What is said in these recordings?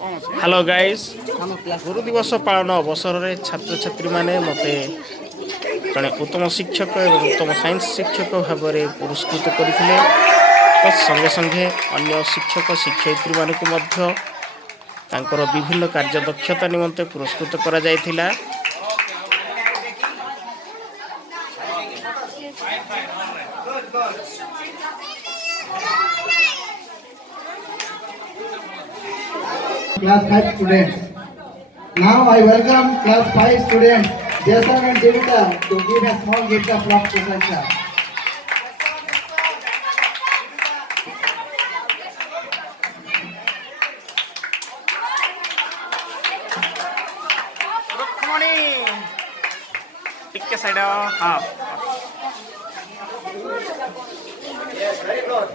Hello guys गुरु दिवस पालन अवसर में छात्र छात्री माने मते जड़े उत्तम शिक्षक और उत्तम साइंस शिक्षक भाव में पुरस्कृत करते संगे संगे अन्य शिक्षक शिक्षयित्री मानक विभिन्न कार्य दक्षता निमंते पुरस्कृत करा जायथिला। Class 5 students. Now I welcome class 5 students, Jason and Devika, to give a small gift of love to Sacha. टिक्के साइड हाँ yes, very good.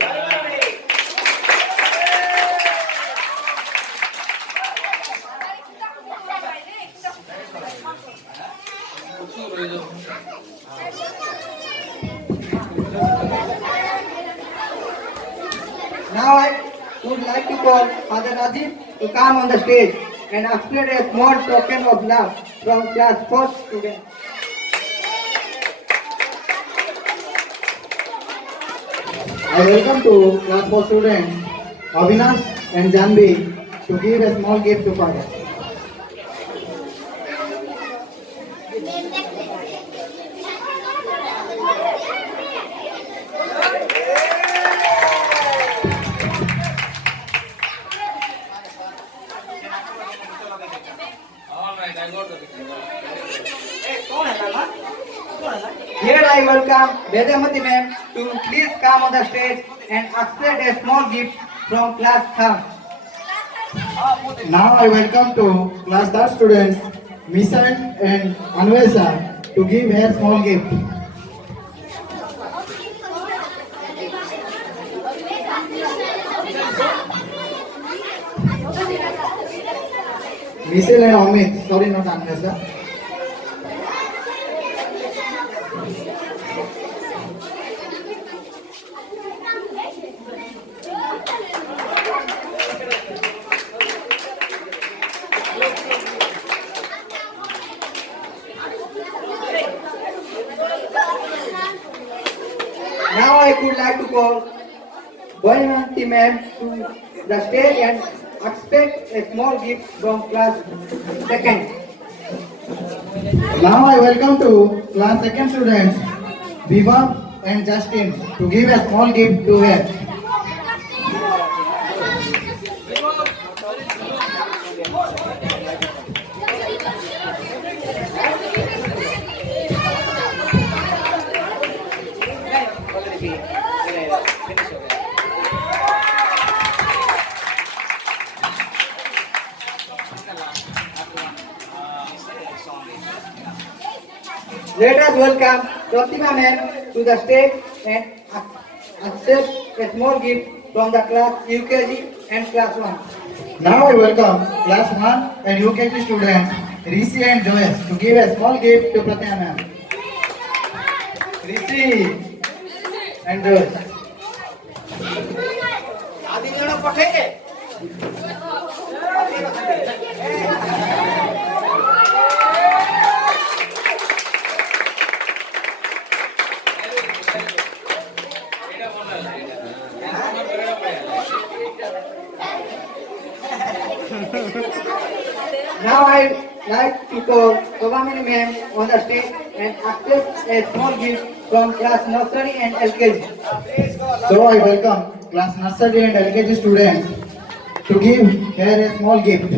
Now I would like to call Father Najib to come on the stage and explain a small token of love from class 4 students. I welcome to class 4 students Avinash and Janvi to give a small gift to Father. Here I welcome Vedamati ma'am to please come on the stage and accept a small gift from class 3rd. Now I welcome to class 3rd students Misal and Anvesa to give her small gift. Misal and Amit, sorry not Anvesa. Now I would like to call Boyanti ma'am to the stage and expect a small gift from class 2nd. Now I welcome to class 2nd students Viva and Justin to give a small gift to her. Let us welcome Pratima ma'am to the stage and accept a small gift from the class UKG and class 1. Now I welcome class 1 and UKG students Rishi and Joyce to give a small gift to Pratima ma'am. Rishi and Joyce. Now I like to call Sobhamini ma'am on the stage and accept a small gift from class nursery and LKG. So I welcome class nursery and LKG students to give her a small gift.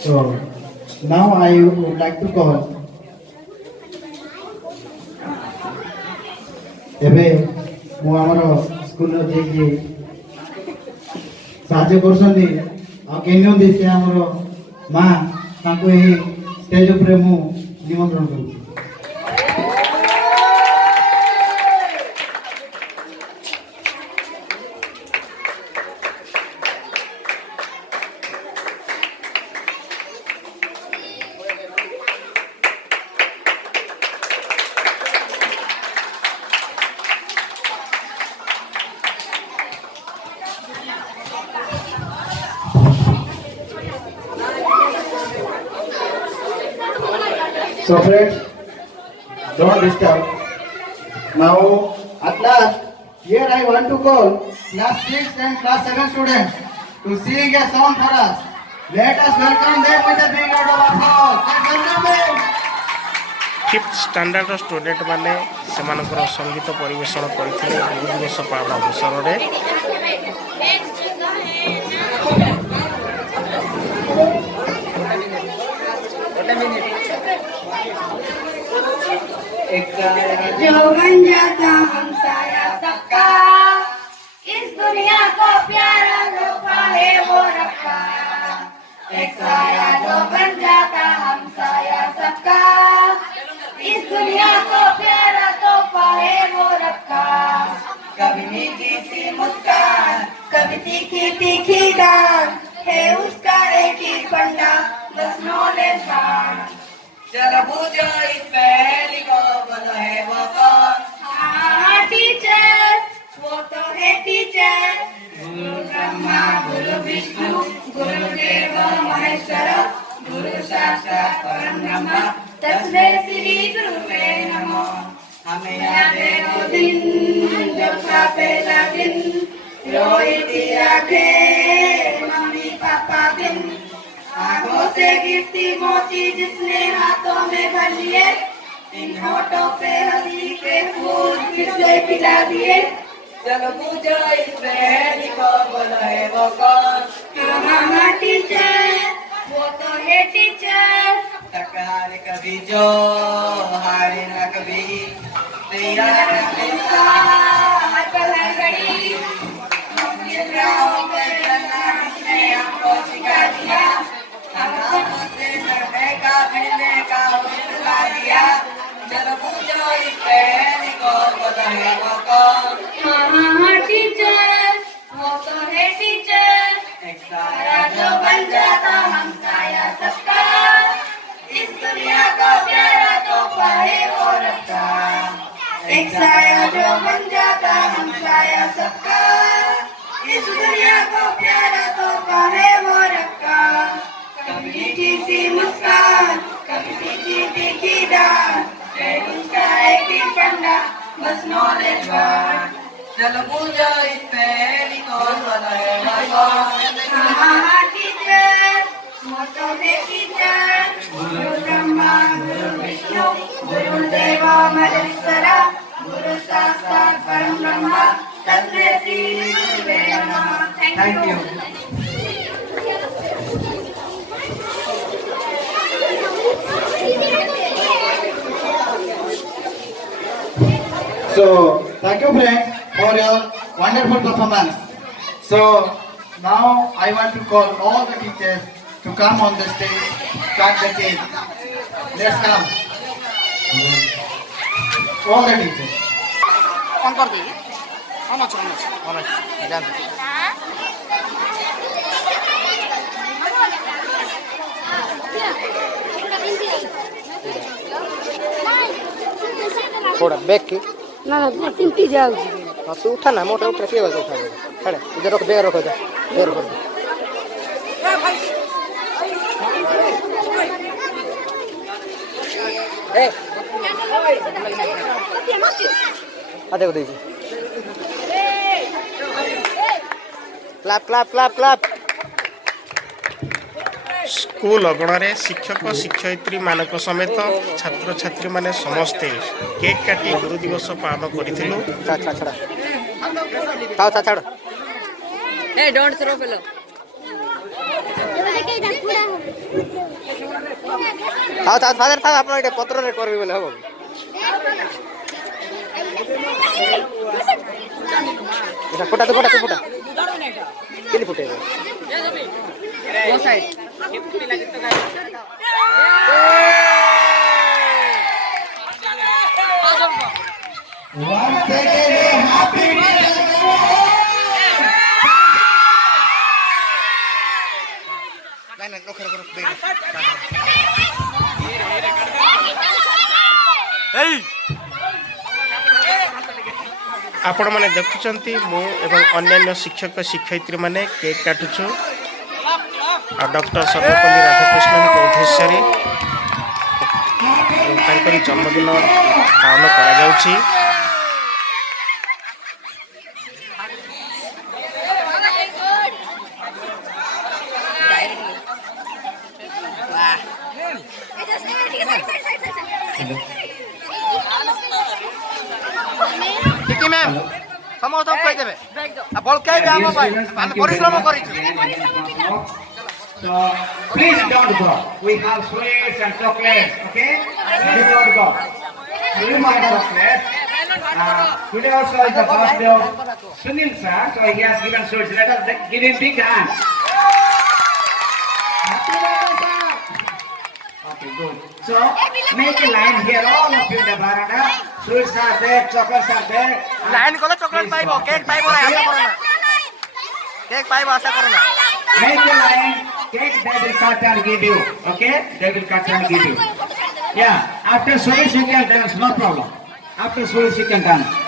So now I would like to call ଏବେ ମୁଁ ଆମର ସ୍କୁଲର ଯିଏକି ସାହାଯ୍ୟ କରୁଛନ୍ତି ଆଉ କେଉଁଠି ସେ ଆମର ମା ତାଙ୍କୁ ଏହି ଷ୍ଟେଜ ଉପରେ ମୁଁ ନିମନ୍ତ୍ରଣ କରୁଛି। So friends, don't disturb. Now at last, here I want to call class 6 and class 7 students to sing a song for us. Let us welcome them with a big round of applause. Let's welcome them. Fifth standard student माने सेमानकर संगीत परिवेषण करथिले गुरु दिवस पालन अवसर रे। जो बन जाता हमसाया सबका, इस दुनिया को प्यारा जो पाए वो रखा। एक साया जो बन जाता हमसाया सबका, इस दुनिया को प्यारा तो पाए वो रखा। कभी मीठी सी मुस्कान, कभी तीखी तीखी डाल, है उसका एक ही फंडा, बस नॉलेज बांट। जरा बूझो इस पहेली को, बोलो है वो कौन? हाँ टीचर, वो तो है टीचर। गुरु ब्रह्मा गुरु विष्णु गुरुदेव महेश्वर, गुरु साक्षात परब्रह्म तस्मै श्री गुरुवे नमः। हमें याद है वो दिन जब था पहला दिन, रोई थी आंखें मम्मी पापा बिन, आंखों से गिरती मोती जिसने हाथों में भर लिए, इन होठों पे हंसी के फूल फिर से खिला दिए। चलो पूछो इस पहेली को, बोलो है वो कौन? हाँ टीचर, वो तो है टीचर। टकरार कभी जो हारे न कभी, तैयार हमेशा हर पल हर घड़ी। राहों पर चलना किसने हमको सिखा दिया, हाथों से लड़ने का भिड़ने का हौसला दिया। चलो पूछो इस पहेली को, बोलो है वो कौन? हाँ टीचर, वो तो है टीचर। एक साया जो बन जाता हम साया सबका, इस दुनिया को प्यारा तो पाए वो रखा। एक साया जो बन जाता हम साया सबका, इस दुनिया को प्यारा तो पाए वो रखा। कभी मीठी सी मुस्कान, कभी तीखी तीखी डाल, है उसका एक ही फंडा, बस नॉलेज बांट। चलो पूछो इस पहेली को, बोलो है वो कौन? हाँ टीचर, वो तो है टीचर। गुरु ब्रह्मा गुरु विष्णु गुरुदेव महेश्वर, गुरु साक्षात परब्रह्म तस्मै श्री गुरुवे नमः। Thank you. So thank you friends for your wonderful performance. So now I want to call all the teachers to come on the stage, cut the cake. Let's come. All the teachers. कौन कर दी? How much? How much? थोड़ा bag की ना ना चिंटी जाओ हाँ तू उठा ना मोटा उठा के उठा खड़े इधर रख बैग रखो जा बैग रखो ए आ देखो दीजिए clap clap clap clap school अगणरे शिक्षक शिक्षयित्री मानक समेत छात्र छात्री माने समस्ते केक काटी गुरु दिवस पालन करिथिलु। छाड़ा छाड़ा ताऊ छाड़ छाड़ ए डोंट थ्रो फेलो থাও ফাদার থাও আপনার এটা পত্ରରେ করবি বলে হব এটা ফোটা তো ফোটা কেলি ফুটে Once again, happy आपण मैंने देखुंत मु एवं अन्य शिक्षक शिक्षयित्री मैंने केक काटुछु डॉक्टर सर्वपल्ली राधाकृष्णन के उद्देश्य जन्मदिन पालन करा টিকি ম্যাম সমস্ত কই দেবে আর বলকাই দে আমো ভাই আমি পরিশ্রম করিছি So please don't go. We have sweets and chocolates, okay? Please don't go. A reminder of class. Today also is the birthday of Sunil sir, so he has given sweets. Let us give him big hand. Happy birthday, sir. Okay, good. So make a line here, all of you in the veranda. Sweets are there, chocolates are there. Line করলে chocolate পাইবো cake পাইবো না আশা করো না cake পাইবো আশা করো না Make a line, cake they will cut and give you. Okay? They will cut and give you. Yeah. After sweets you can dance, no problem. After sweets you can dance.